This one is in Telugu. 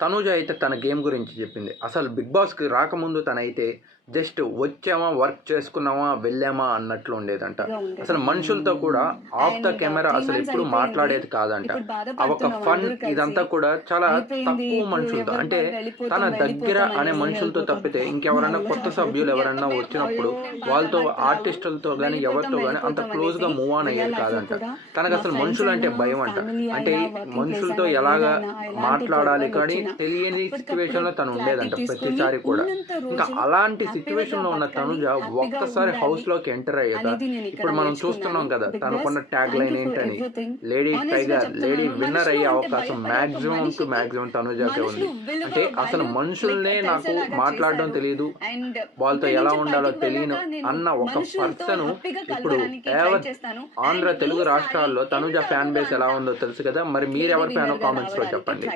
తనూజ అయితే తన గేమ్ గురించి చెప్పింది. అసలు బిగ్ బాస్‌కి రాకముందు తనైతే జస్ట్ వచ్చామా, వర్క్ చేసుకున్నామా, వెళ్ళామా అన్నట్లు ఉండేదంట. అసలు మనుషులతో కూడా ఆఫ్ ద కెమెరా అసలు ఎప్పుడు మాట్లాడేది కాదంట. ఆ ఒక ఫన్ ఇదంతా కూడా చాలా తక్కువ మనుషులతో, అంటే తన దగ్గర అనే మనుషులతో తప్పితే ఇంకెవరన్నా కొత్త సభ్యులు ఎవరన్నా వచ్చినప్పుడు వాళ్ళతో ఆర్టిస్టులతో గానీ, ఎవరితో గానీ అంత క్లోజ్‌గా మూవ్ ఆన్ అయ్యేది కాదంట. తనకు అసలు మనుషులంటే భయం అంట. అంటే మనుషులతో ఎలాగా మాట్లాడాలి కానీ తెలియని సిచ్యువేషన్‌లో తను ఉండేదంట ప్రతిసారి కూడా. ఇంకా అలాంటి సిచ్యువేషన్‌లో ఉన్న తనుజ ఒక్కసారి హౌస్‌లోకి ఎంటర్ అయ్యాక ఇప్పుడు మనం చూస్తున్నాం కదా, తనకున్న ట్యాగ్ లైన్ ఏంటని, లేడీ టైగర్, లేడీ విన్నర్ అయ్యే అవకాశం మాక్సిమం టు మాక్సిమం తనుజకే ఉంది. అంటే అసలు మనుషుల్నే నాకు మాట్లాడడం తెలియదు, వాళ్ళతో ఎలా ఉండాలో తెలియను అన్న ఒక పర్సన్ ఇప్పుడు యావత్ ఆంధ్ర తెలుగు రాష్ట్రాల్లో తనుజ ఫ్యాన్ బేస్ ఎలా ఉందో తెలుసు కదా. మరి మీరెవరి ఫ్యానో కామెంట్స్‌లో చెప్పండి.